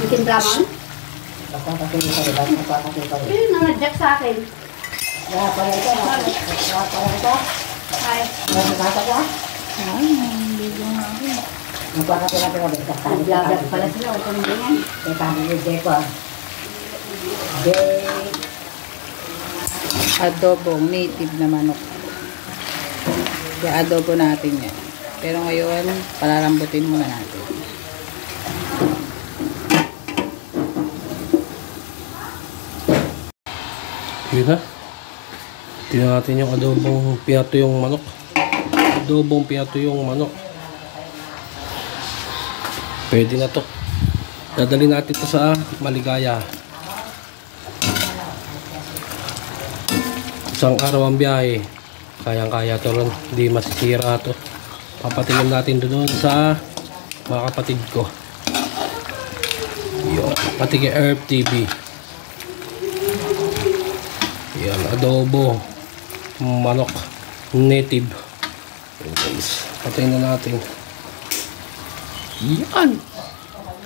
Bikin drama? Basta kasi sa iba, napakasing pa rin. Nangadyak sa akin. Kaya pala ito, kaya pala ito. Ay. Nasa ka? Ay, nandito nga ako. Nagpapatira-tira din sa tali. Nag-vlogger pala sila. Huwag kang ganyan. Kaya sabi ni Jeko, Adobong native na manok. I-adobo natin yan. Pero ngayon, palalambutin muna natin. Yun na. Tingnan natin yung adobong piyato yung manok. Adobong piyato yung manok. Pwede na to. Dadalhin natin to sa Maligaya. Isang araw ang biyahe. Kayang-kaya to ron. Hindi masisira to. Papatingin natin doon sa mga kapatid ko. Yun. Pati kay Earth TV. Yan. Adobo. Manok. Native. Yan guys. Patingin na natin. Yan.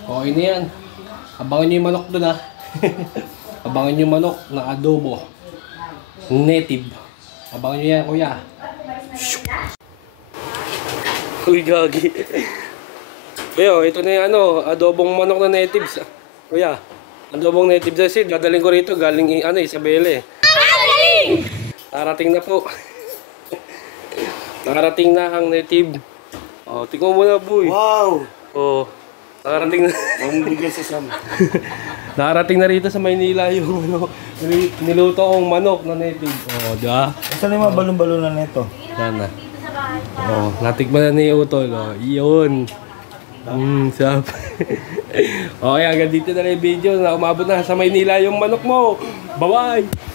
Okay na yan. Abangan nyo yung manok doon ha. Abangan nyo yung manok na adobo. Native. Abangan nyo yan kuya. Uy gagi. Kuya, ito na yung adobong manok na native. Kuya, adobong native kasi dadaling ko rito galing Isabela eh. Narating na po. Nakarating na ang native. Oh, tingnan mo na boy. Wow! Oh, nakarating na. Ang bigay sa Sam. Nakarating na rito sa Maynila yung niluto kong manok na native. Oh, di ba? Saan yung mga balon-balonan nito? Yan na. Oh, natikman na ni Utol. Oh, iyon. Sarap. Okay, hanggang dito na lang yung video na umabot na sa Maynila yung manok mo. Bye-bye!